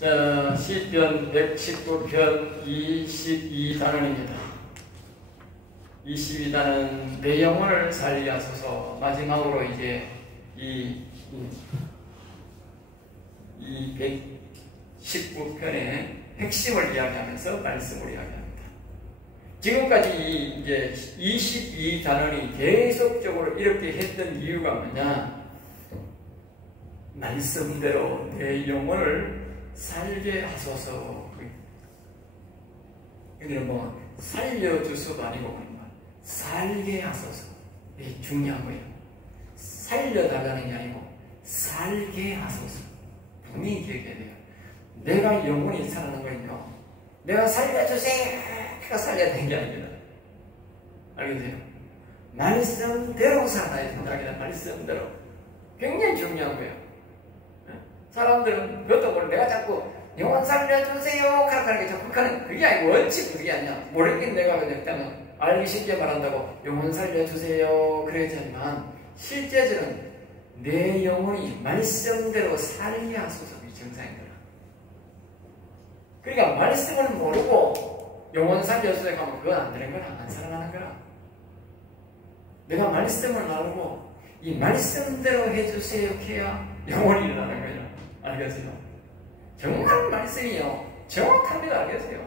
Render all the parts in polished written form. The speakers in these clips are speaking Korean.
자, 시편 119편 22단원입니다. 22단은 내 영혼을 살리게 하소서. 마지막으로 이제 이 119편의 핵심을 이야기하면서 말씀을 이야기합니다. 지금까지 이제 22단원이 계속적으로 이렇게 했던 이유가 뭐냐? 말씀대로 내 영혼을 살게 하소서. 여기는 뭐 살려주소도 아니고 살게 하소서. 이게 중요한 거예요. 살려달라는 게 아니고 살게 하소서. 분명히 기억해야 돼요. 내가 영혼이 살아나는 거는요, 내가 살려주세요 내가 살려야 되는 게 아닙니다. 알겠어요? 말씀대로 살아야 된다. 말씀대로. 굉장히 중요한 거예요. 사람들은 그것도 모르고 내가 자꾸 영혼 살려주세요 그렇게 하는 게 자꾸 하는 그게 아니고 원칙은 그게 아니야. 모르긴 내가 그냥 알기 쉽게 말한다고 영혼 살려주세요 그래야지 하지만 실제적으로는 내 영혼이 말씀대로 살게 하소서. 이 정상이더라. 그러니까 말씀을 모르고 영혼 살려주세요 하면 그건 안 되는 거라. 안 살아나는 거라. 내가 말씀을 알고 이 말씀대로 해주세요 해야 영혼이 일어나는 거예요. 알겠어요? 정말 말씀이요 정확합니다. 알겠어요?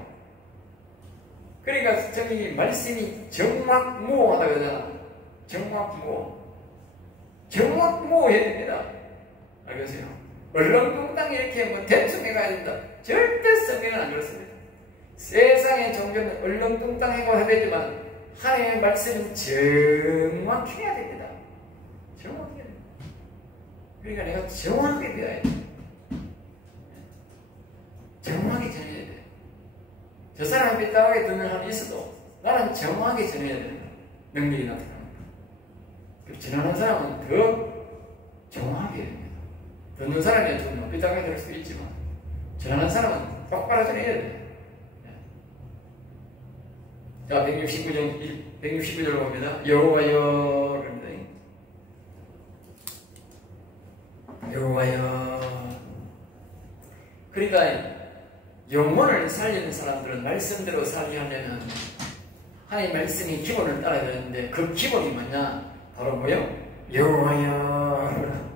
그러니까 저기 말씀이 정확무호하다 그러잖아. 정확무호해야 됩니다. 알겠어요? 얼렁뚱땅 이렇게 뭐 대충 해가야 된다. 절대 성경은 안 그렇습니다. 세상의 종교는 얼렁뚱땅 해야 되지만 하나님의 말씀은 정확해야 됩니다. 정확해야 됩니다. 그러니까 내가 정확하게 배워야 돼. 정확하게 전해야 돼. 저 사람이 삐딱하게 듣는 사람이 있어도 나는 정확하게 전해야 된다. 능력이 나타납니다. 전하는 사람은 더 정확하게 해야 됩니다. 듣는 사람이 좀 삐딱하게 들을 수도 있지만 전하는 사람은 똑바로 전해야 돼. 자, 169절 봅니다. 여호와여 그럽니다. 여호와여. 그러니까 영혼을 살리는 사람들은 말씀대로 살게 하려면 하나님의 말씀이 기본을 따라야 되는데 그 기본이 뭐냐? 바로 뭐요? 여호와여.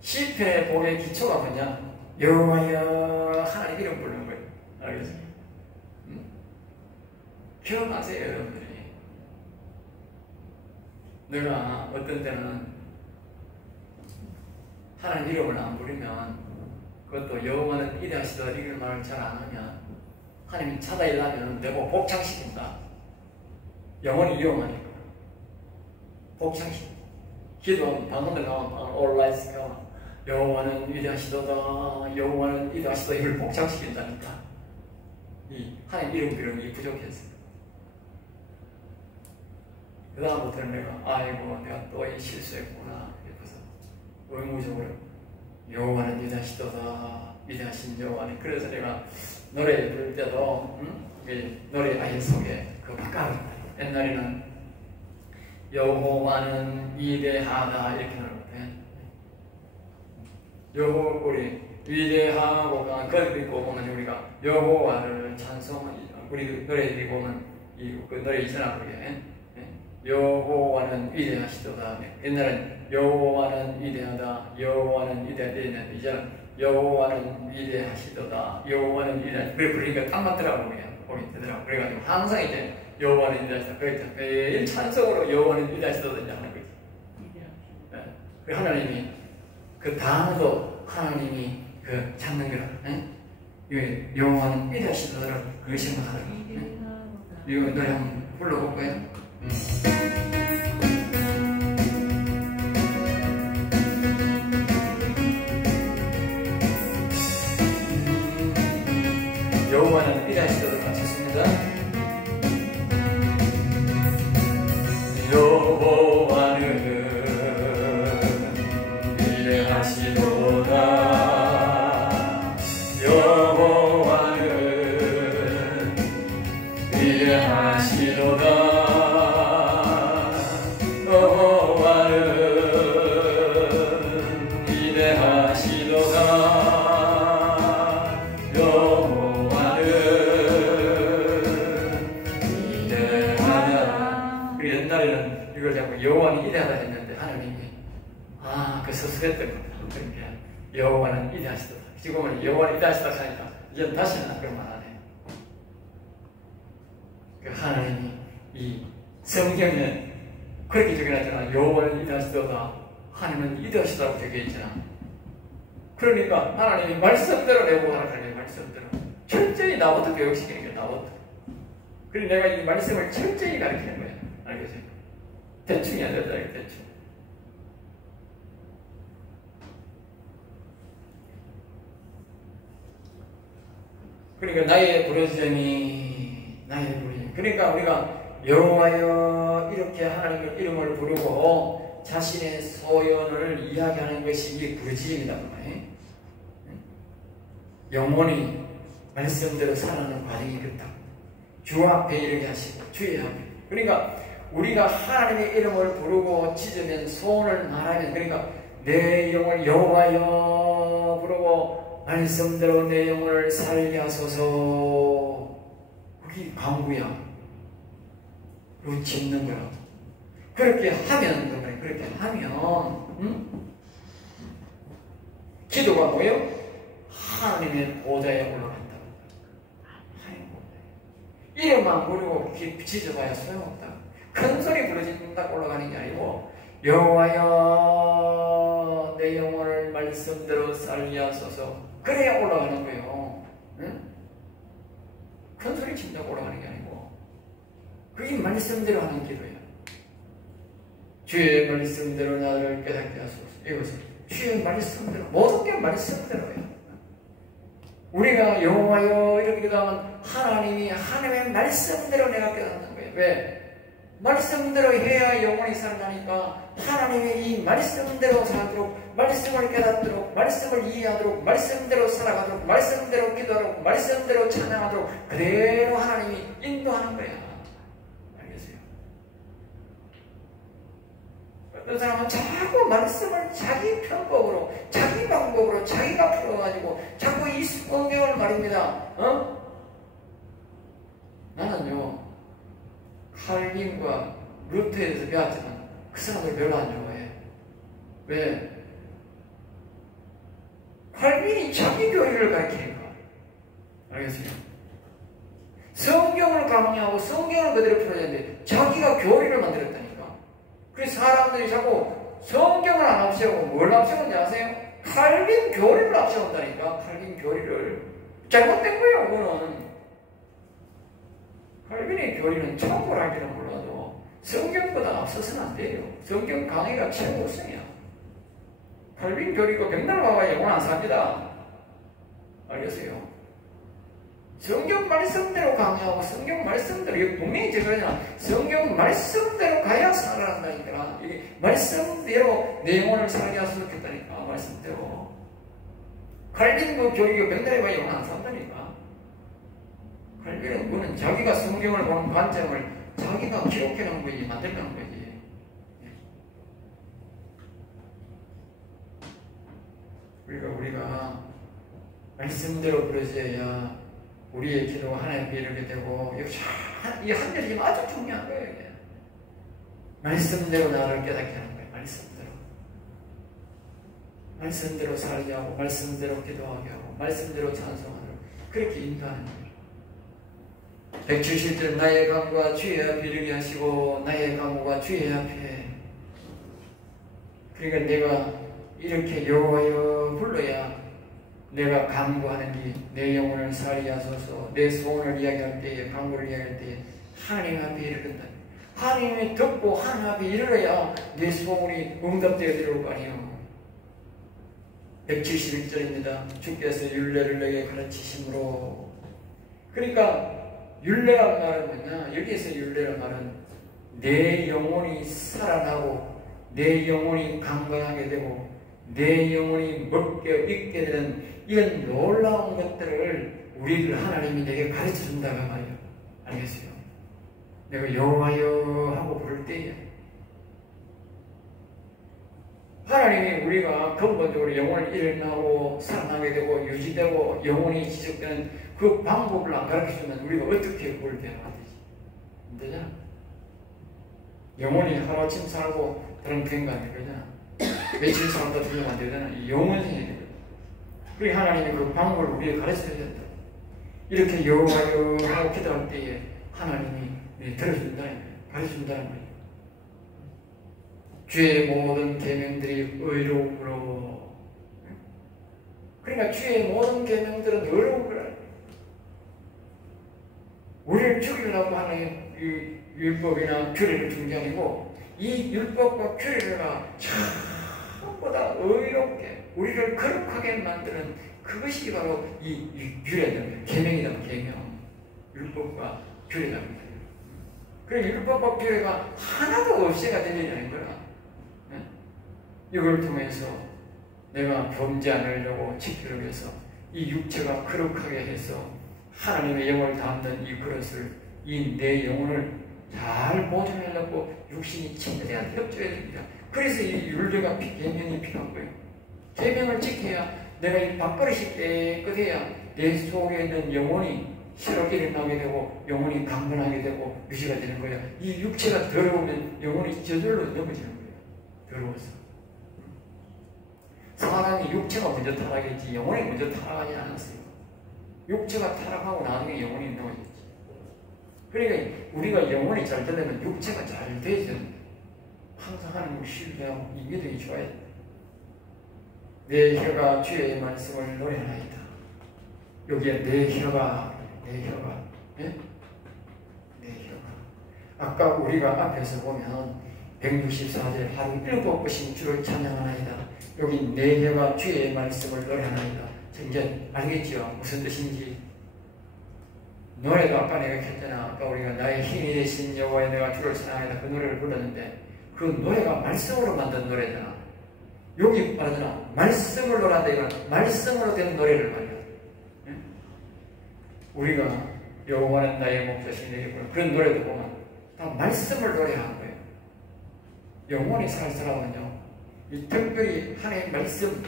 시편의 복의 기초가 뭐냐? 여호와여 하나님 이름 부르는 거예요. 알겠어요? 기억하세요 여러분들이. 내가 어떤 때는 하나님 이름을 안 부르면 그것도 여호와는 이래하시더라 이런 말을 잘 안 하면 하나님이 찾아일라면 내가 복창시킨다. 영혼이 이용하니까 복창시킨다. 기도 방언들 나오면 올라이스 가면 여호와는 위대하시도다 여호와는 이래하시도다 이걸 복창시킨다니까. 이 하나님 이름 부르는 게 부족했어요. 그 다음부터는 내가 아이고 내가 또 이 실수했구나 싶어서 의무적으로 여호와는 위대하시도다 위대하신 여호와는. 그래서 내가 노래 부를 때도 노래 아예 속에 그 바꿔요. 옛날에는 여호와는 위대하다 이렇게 하는데 우리 위대하고 그걸 읽고 보면 우리가 여호와를 우리 노래 보면 그 노래 있잖아 그게 여호와는 위대하시도다. 옛날엔 여호와는 위대하다 여호와는 위대하다 했는데 이제 여호와는 위대하시도다 여호와는 위대하시다. 그래 부르니까 딱 맞더라고요. 거기 되더라고. 그래가지고 항상 이제 여호와는 위대하시다 그랬죠. 매일 찬송으로 여호와는 위대하시도다 이제 하는 거지. 네. 그 하나님이 그 단어도 하나님이 그 찾는 거라. 네? 여호와는 위대하시도다 그걸 생각하더라고. 네? 이거 노래 한번 불러볼까요? 여호와는 위대하시도록 하셨습니다. 여호와는 위대하시도다 여호와는 위대하시도다 여호와는 위대하시도다 위대하다 했는데 하나님이 그 서술했던 겁니다. 그러니까 여호와는 위대하시다. 지금은 여호와는 위대하시다 하니까 이제 다시는 그런 말 안 해요. 그 하나님이 이 성경에 그렇게 적어놨잖아. 여호와는 위대하시다. 하나님은 위대하시다고 적혀있잖아. 그러니까 하나님이 말씀대로 내고 하라는 말씀대로 철저히 나부터 교육시키는 게 나부터. 그리고 내가 이 말씀을 철저히 가르치는 거야. 알겠어요? 대충이 안 된다. 대충. 그러니까 나의 부르짖음이 그러니까 우리가 여호와여 이렇게 하나님의 이름을 부르고 자신의 소원을 이야기하는 것이 이게 부르짖음이다. 영혼이 말씀대로 살아가는 과정이 그렇다. 주 앞에 이르게 하시고 주의 앞에. 그러니까 우리가 하나님의 이름을 부르고 짖으면 소원을 말하면 그러니까 내 영을 여호와여 부르고 말씀대로 내 영혼을 살게 하소서. 그게 강구야. 그리고 짖는 거라. 그렇게 하면 기도가 뭐예요? 하나님의 보좌에 올라간다. 이름만 부르고 짖어봐야 소용없다. 큰 소리 부르짖는다고 올라가는 게 아니고 여호와여 내 영혼을 말씀대로 살게 하소서. 그래야 올라가는 거예요. 응? 큰 소리 친다고 올라가는 게 아니고 그게 말씀대로 하는 기도예요. 주의 말씀대로 나를 깨닫게 하소서. 이것은 주의 말씀대로 모든 게 말씀대로예요. 우리가 여호와여 이렇게 기도하면 하나님의 말씀대로 내가 깨닫는 거예요. 왜? 말씀대로 해야 영혼이 살아나니까 하나님의 이 말씀대로 살도록 말씀을 깨닫도록 말씀을 이해하도록 말씀대로 살아가도록 말씀대로 기도하도록 말씀대로 찬양하도록 그대로 하나님이 인도하는 거야. 알겠어요? 어떤 사람은 자꾸 말씀을 자기 편법으로 자기 방법으로 자기가 풀어가지고 자꾸 이 성경을 말입니다. 나는요 칼빈과 루터에서 배웠지만 그 사람을 별로 안 좋아해. 왜? 칼빈이 자기 교리를 가르치니까. 알겠어요? 성경을 강요하고 성경을 그대로 풀어야 되는데 자기가 교리를 만들었다니까. 그래서 사람들이 자꾸 성경을 안 앞세우고 뭘 앞세우는지 아세요? 칼빈 교리를 앞세운다니까. 칼빈 교리를. 잘못된 거예요, 그거는. 칼빈의 교리는 참고를 할지는 몰라도 성경보다 앞서서는 안 돼요. 성경 강의가 최고선이야. 칼빈 교리고 백날 와봐 영혼 안 삽니다. 알겠어요? 성경 말씀대로 강의하고 성경 말씀대로 이거 분명히 제가 성경 말씀대로 가야 살아난다니까. 이게 말씀대로 내 영혼을 살게 하셨겠다니까 말씀대로. 칼빈 그 교리가 백날 와봐 영혼 안 산다니까. 칼빈은 그거는 자기가 성경을 보는 관점을 자기가 기록해놓은 거지 만들어놓은 거지. 우리가 말씀대로 부르짖어야 우리의 기도가 하나님께 이르게 되고 이 한 절이 아주 중요한 거예요. 이게. 말씀대로 나를 깨닫게 하는 거예요. 말씀대로 살게 하고 말씀대로 기도하게 하고 말씀대로 찬송하도록 그렇게 인도하는 거예요. 170절 나의 강구가 주의 앞에 이르게 하시고 나의 강구가 주의 앞에. 그러니까 내가 이렇게 여호와여 불러야 내가 강구하는 내 영혼을 살게 하소서. 내 소원을 이야기할 때에 강구를 이야기할 때에 하나님 앞에 이르는다. 하나님이 듣고 하나님 앞에 이르러야 내 소원이 응답되어 들어올 거 아니에요. 171절입니다. 주께서 율례를 내게 가르치심으로. 그러니까 율례란 말은 뭐냐? 여기에서 율례란 말은 내 영혼이 살아나고 내 영혼이 강건하게 되고 내 영혼이 먹게 있게 되는 이런 놀라운 것들을 우리를 하나님이 내게 가르쳐 준다고 말이에요. 알겠어요? 내가 여호와여 하고 부를 때에 하나님이 우리가 근본적으로 영혼을 일어나고 살아나게 되고 유지되고 영혼이 지속되는 그 방법을 안 가르쳐주면 우리가 어떻게 그걸 배워야 되지? 안 되잖아. 영혼이 하루아침 살고 다른 교회가 안 되잖아. 며칠 살다 들으면 안 되잖아. 이 영원 생이 되거든. 그리고 하나님이 그 방법을 우리에게 가르쳐야 된다. 이렇게 여호와여 하고 기도할 때에 하나님이 들어준다는 거예요. 가르쳐준다는 거예요. 주의 모든 계명들이 의로우므로. 그러니까 주의 모든 계명들은 의로운 거라. 우리를 죽이려고 하는 이 율법이나 규례를 준 게 아니고 이 율법과 규례가 전부 다 의롭게 우리를 거룩하게 만드는 그것이 바로 이 규례다. 계명이다. 계명. 율법과 규례다. 그래 율법과 규례가 하나도 없애가 되려는 거라. 이걸 통해서 내가 범죄 않으려고 지키기 위해서 이 육체가 거룩하게 해서 하나님의 영을 담는 이 그릇을 이 내 영혼을 잘 보존하려고 육신이 최대한 협조해야 됩니다. 그래서 이 율례가 계명이 필요한 거예요. 계명을 지켜야 내가 이 밥그릇이 깨끗해야 내 속에 있는 영혼이 새롭게 일어나게 되고 영혼이 강건하게 되고 유지가 되는 거예요. 이 육체가 더러우면 영혼이 저절로 넘어지는 거예요. 더러워서. 사람이 육체가 먼저 타락했지 영혼이 먼저 타락하지 않았어요. 육체가 타락하고 나중에 영혼이 넘어졌지. 그러니까 우리가 영혼이 잘 되려면 육체가 잘 되죠. 항상 하나님을 신뢰하고 이 믿음이 좋아야 돼. 내 혀가 주의 말씀을 노래하나이다. 여기에 내 혀가 예? 내 혀가 아까 우리가 앞에서 보면 164절 하루 7번씩 주를 찬양하나이다. 여기 내 혀가 주의 말씀을 노래하나이다. 이제 알겠죠? 무슨 뜻인지. 노래도 아까 내가 켰잖아. 아까 우리가 나의 힘이 되신 여호와의 내가 주를 찬양하나이다. 그 노래를 불렀는데 그 노래가 말씀으로 만든 노래잖아. 여기 말하잖아. 말씀을 노래한다. 이건 말씀으로 된 노래를 말이야. 예? 우리가 여호와는 나의 목자신 내게 그런 노래도 보면 다 말씀을 노래하는 거예요. 영원히 살 사람은요. 이 특별히 하나님의 말씀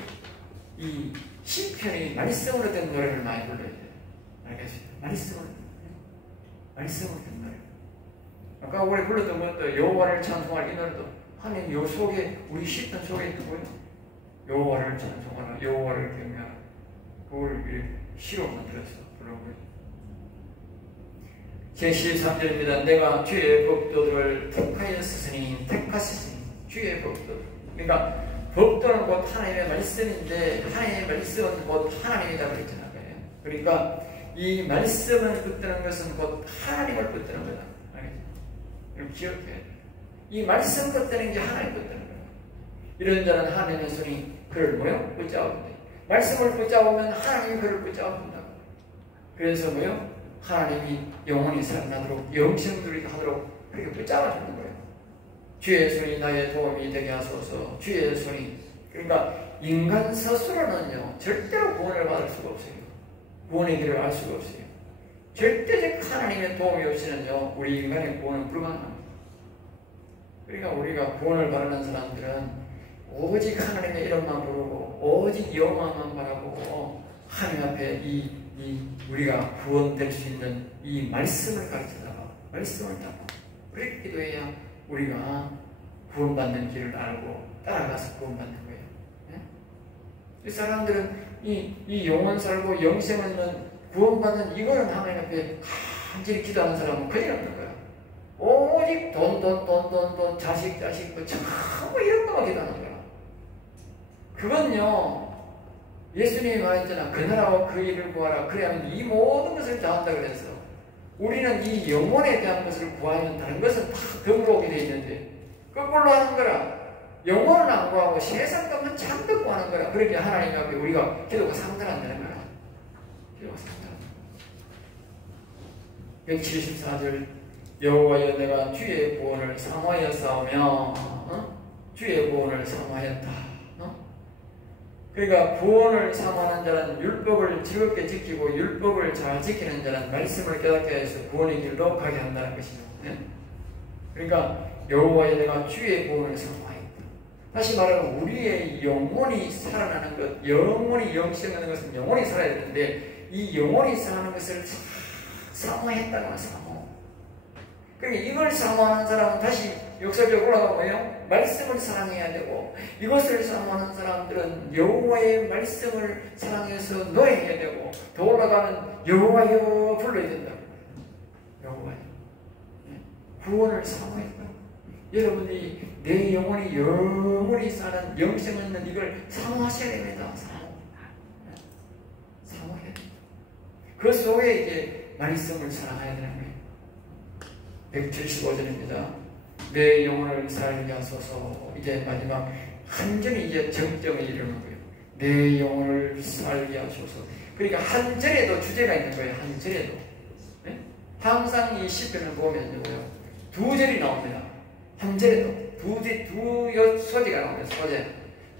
이 시편이 말씀으로 된 노래를 많이 불러야 돼요. 알겠습니다. 말씀으로 된 노래. 아까 우리 불렀던 것도 여호와를 찬송할 이 노래도 하나님 요 속에 우리 시편 속에 있는 거예요. 여호와를 찬송하라, 여호와를 경외하라. 그걸 시로 만들어서 부른 거예요. 제13절입니다. 내가 주의 법도들을 택하였으니 주의 법도. 그러니까 법도는 곧 하나님의 말씀인데 하나님의 말씀은 곧 하나님이다 그랬잖아요. 그러니까 이 말씀을 붙드는 것은 곧 하나님을 붙드는 거다. 알겠죠? 기억해야 돼. 이 말씀 붙드는 게 하나님 붙드는 거야. 이런 자는 하나님의 손이 그를 뭐요? 붙잡아준다. 말씀을 붙잡으면 하나님이 그를 붙잡아준다. 그래서 뭐요? 하나님이 영원히 살아나도록 영생들이 하도록 그렇게 붙잡아주는 거예요. 주의 손이 나의 도움이 되게 하소서. 주의 손이. 그러니까 인간 스스로는요 절대로 구원을 받을 수가 없어요. 구원의 길을 알 수가 없어요. 절대적 하나님의 도움이 없이는요 우리 인간의 구원은 불가능합니다. 그러니까 우리가 구원을 바라는 사람들은 오직 하나님의 이름만 부르고 오직 여호와만 바라보고 하나님 앞에 우리가 구원될 수 있는 이 말씀을 가르쳐다가 말씀을 따라 그렇게 기도해야 우리가 구원받는 길을 알고 따라가서 구원받는 거예요. 예? 이 사람들은 이 영원 살고 영생을 있는 구원받는 이거는 하나님 앞에 간절히 기도하는 사람은 그냥 없는 거야. 오직 돈, 자식, 전부 이런 거만 기도하는 거야. 그건요, 예수님이 말했잖아. 그 나라와 그 일을 구하라. 그래야만 이 모든 것을 다 한다 그래서 우리는 이 영혼에 대한 것을 구하면 다른 것은 다 덤으로 오게 돼 있는데 거꾸로 하는 거라. 영혼은 안 구하고 세상 것만 잔뜩 구하는 거라. 그러니까 하나님 앞에 우리가 기도가 상달한다는 거야. 기도가 상달. 174절 여호와여 내가 주의 구원을 사모하였사오며 주의 구원을 사모하였다. 그러니까 구원을 사모하는 자는 율법을 즐겁게 지키고 율법을 잘 지키는 자는 말씀을 깨닫게 해서 구원의 길로 가게 한다는 것이죠. 네? 그러니까 여호와여 내가 주의 구원을 사모하였다. 다시 말하면 우리의 영혼이 살아나는 것, 영혼이 영생하는 것은 영혼이 살아야 되는데 이 영혼이 사는 것을 사모했다고 사모. 그러니까 이걸 사모하는 사람은 다시 역설적으로 올라가면 뭐예요? 말씀을 사랑해야 되고, 이것을 사모하는 사람들은 여호와의 말씀을 사랑해서 노래해야 되고, 더 올라가면 여호와여 불러야 된다. 여호와여. 구원을 사모해야 된다. 여러분들이 내 영혼이 영원히 사는 영생을 있는 이걸 사모하셔야 됩니다. 사모해야 됩니다. 그 속에 이제 말씀을 사랑해야 되는 거예요. 175절입니다. 내 영혼을 살게 하소서. 이제 마지막 한 절이 이제 정점에 이르는 거예요. 내 영혼을 살게 하소서. 그러니까 한 절에도 주제가 있는 거예요. 한 절에도. 네? 항상 이 시편을 보면 두 절이 나옵니다. 한 절에도 두 소재가 나옵니다.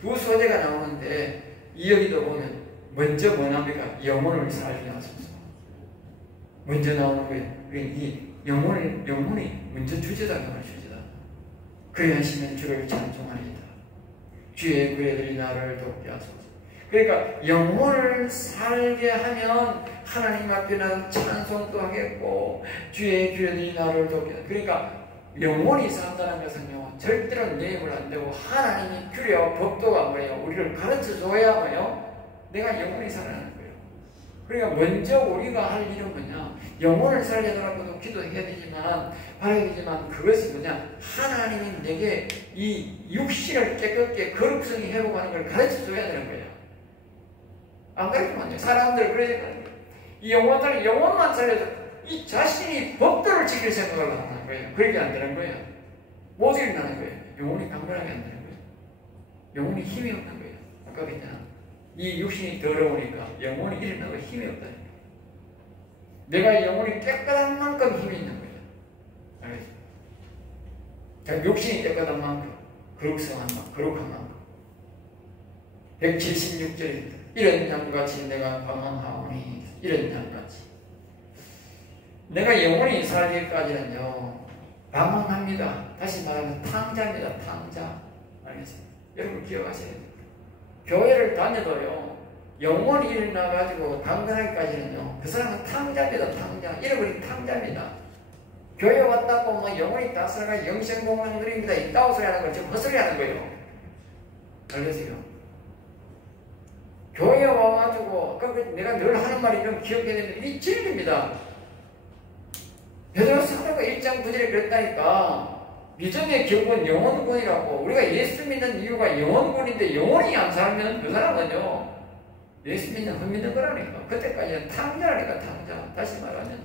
두 소재가 나오는데 여기도 보면 먼저 뭐 나옵니까? 영혼을 살게 하소서. 먼저 나오는 거예요. 이 영혼이 먼저 주제다. 주제다. 그래 하시면 주를 찬송하리이다. 주의 구애들이 나를 돕게 하소서. 그러니까 영혼을 살게 하면 하나님 앞에 나는 찬송도 하겠고, 주의 구애들이 나를 돕게 하소서. 그러니까 영혼이 산다는 것은요, 절대로 내입을 안 되고, 하나님이 규례와 법도가 뭐예요? 우리를 가르쳐 줘야 뭐예요? 내가 영혼이 살아나는 거예요. 그러니까 먼저 우리가 할 일은 뭐냐? 영혼을 살려달라고도 기도해야 되지만, 바라야 되지만, 그것이 뭐냐? 하나님이 내게 이 육신을 깨끗게 거룩성히 회복하는 걸 가르쳐 줘야 되는 거예요. 안 가르치면 안 돼요. 사람들 그러지 않아요. 이 영혼만 살려도 이 자신이 법도를 지킬 생각을 하는 거예요. 그렇게 안 되는 거예요. 못 일어나는 거예요. 영혼이 강건하게 안 되는 거예요. 영혼이 힘이 없는 거예요. 아까 그랬잖아. 이 육신이 더러우니까 영혼이 일어나고 힘이 없다니까. 내가 영혼이 깨끗한 만큼 힘이 있는 거예요. 알겠죠? 자, 육신이 깨끗한 만큼, 거룩성한 만큼, 거룩한 만큼. 176절입니다. 이런 양같이 내가 방황하오니, 이런 양같이. 내가 영원히 살기까지는요, 방황합니다. 다시 말하면 탕자입니다. 탕자. 알겠습니다. 여러분 기억하셔야 됩니다. 교회를 다녀도요, 영원히 일어나가지고 강건하기까지는요, 그 사람은 탕자입니다. 탕자. 잃어버린 탕자입니다. 교회 왔다고 뭐 영원히 다스려가 영생공lang 누립니다. 있다고 소리 하는 걸 지금 헛소리 하는 거예요. 알겠어요? 교회에 와가지고, 내가 늘 하는 말이 좀 기억해야 되는데, 이 진리입니다. 베드로 사도가 1장 9절에 그랬다니까. 믿음의 결국은 영혼군이라고. 우리가 예수 믿는 이유가 영혼군인데, 영혼이 안 살면 그 사람은요, 예수 믿는 흠믿는 거라니까. 그때까지는 탕자라니까. 탕자. 다시 말하면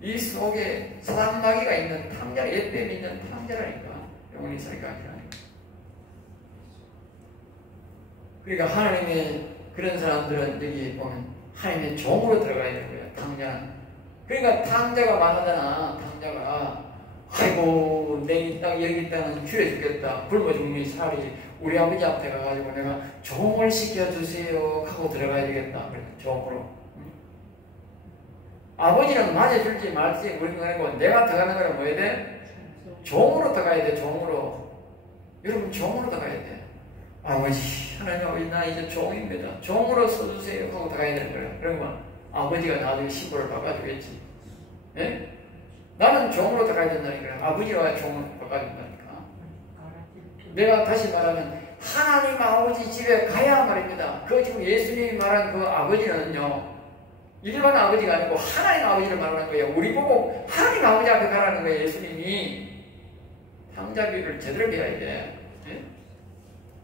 이 속에 사단마귀가 있는 탕자, 옛뱀 있는 탕자라니까. 영혼이 살기까지라니까. 그러니까 하나님의 그런 사람들은 여기 보면 하나님의 종으로 들어가야 되고요. 탕자는. 그러니까 탕자가 말하잖아. 탕자가 아이고 내 땅 여기 땅은 주에 죽겠다. 굶어 죽니 차라리 우리 아버지 앞에 가가지고 내가 종을 시켜주세요 하고 들어가야 되겠다. 그래 종으로. 응? 아버지는 맞아줄지 말지 우리 거고 내가 들어가는 거는 뭐 해야 돼? 종으로 들어가야 돼. 종으로. 여러분 종으로 들어가야 돼. 아버지 하나님 아버지 나 이제 종입니다. 종으로 써주세요 하고 들어가야 되는 거야. 그러면 아버지가 나중에 신고를 바꿔주겠지. 예? 나는 종으로 들어가야 된다니까. 아버지와 종으로 바꿔준다니까. 내가 다시 말하면 하나님 아버지 집에 가야 말입니다. 그 지금 예수님이 말한 그 아버지는요, 일반 아버지가 아니고 하나님 아버지를 말하는 거예요. 우리 보고 하나님 아버지 앞에 가라는 거예요. 예수님이. 탕자비를 제대로 배워야 돼. 예?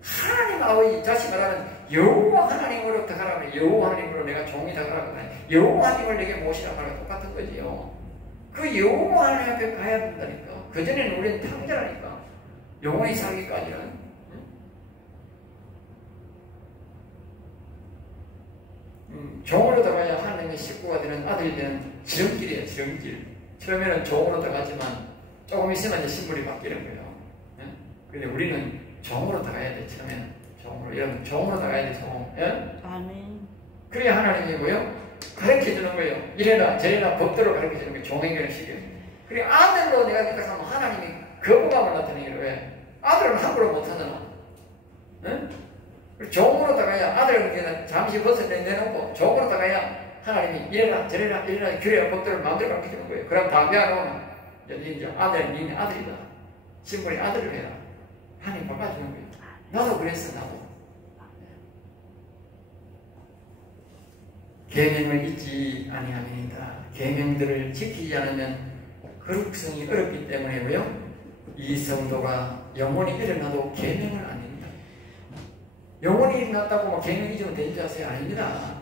하나님 아버지 다시 말하면 여호와 하나님으로 들어가라면 여호와 하나님으로 내가 종이 들어가라고 하면 여호와 하나님을 내게 모시라 말하고 똑같은 거지요. 그 여호와 하나님 앞에 가야 된다니까. 그전에는 우리는 탕자라니까. 영원히 살기까지는. 종으로 들어가야 하나님의 식구가 되는 아들이 되는 지름길이에요. 지름길. 처음에는 종으로 들어가지만 조금 있으면 이제 신분이 바뀌는 거예요. 그런데 우리는 종으로 들어가야 돼. 처음에는 종으로. 여러분 종으로 들어가야 돼. 종. 예? 아멘. 그래야 하나님이 뭐요? 가르쳐주는 거예요. 이래라 저래라 법대로 가르쳐주는 거예요. 종행견을 시켜요. 그래 아들로 내가 생각하면 하나님이 거부감을 나타내기로 해. 아들은 함부로 못하잖아. 응? 종으로 다가야 아들은 그냥 잠시 벗어내놓고 종으로 다가야 하나님이 이래라 저래라 이래라 규례와 법대로 마음대로 가르쳐주는 거예요. 그럼 담배하러 오면 이제 아들 니네 아들이다. 신분의 아들을 해라. 하나님 바꿔주는 거예요. 나도 그랬어, 나도. 계명을 잊지 아니하면이다. 계명들을 지키지 않으면 거룩성이 어렵기 때문에 왜요? 이 성도가 영혼이 일어나도 계명을 안 합니다. 영혼이 일어났다고 막 계명 잊으면 되는 줄 아세요? 아닙니다.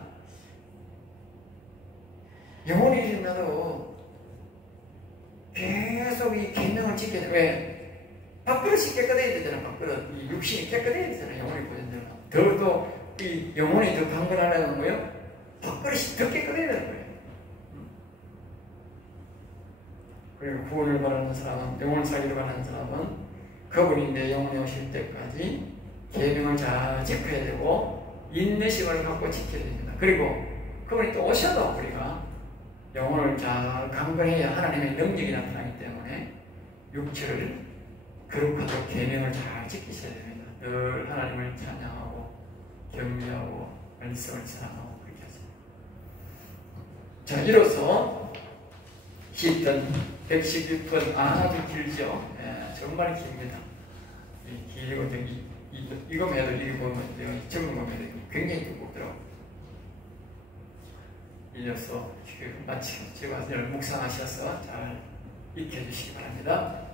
영혼이 일어나도 계속 이 계명을 지켜야 돼. 왜? 밥그릇이 깨끗해야 되잖아. 밥그릇. 이 육신이 깨끗해야 되잖아. 영혼이 보존되면. 더욱더 이 영혼이 더 강건하려는 거예요. 밥그릇이 더 깨끗해야 되는 거예요. 그리고 구원을 바라는 사람은, 영혼을 살기를 바라는 사람은 그분이 내 영혼에 오실 때까지 계명을 잘 지켜야 되고 인내심을 갖고 지켜야 됩니다. 그리고 그분이 또 오셔도 우리가 영혼을 잘 강건해야 하나님의 능력이 나타나기 때문에 육체를 거룩하도록 계명을 잘 지키셔야 됩니다. 늘 하나님을 찬양하고 경배하고 말씀을 사랑하고 그렇게 하세요. 자, 이로써 10편 116편 아주 길죠. 예, 정말 깁니다. 길고 이거 해도 이거 보면 적은 거 해도 굉장히 두껍더라고요. 이어서 마치고 제가 묵상하셔서 잘 익혀주시기 바랍니다.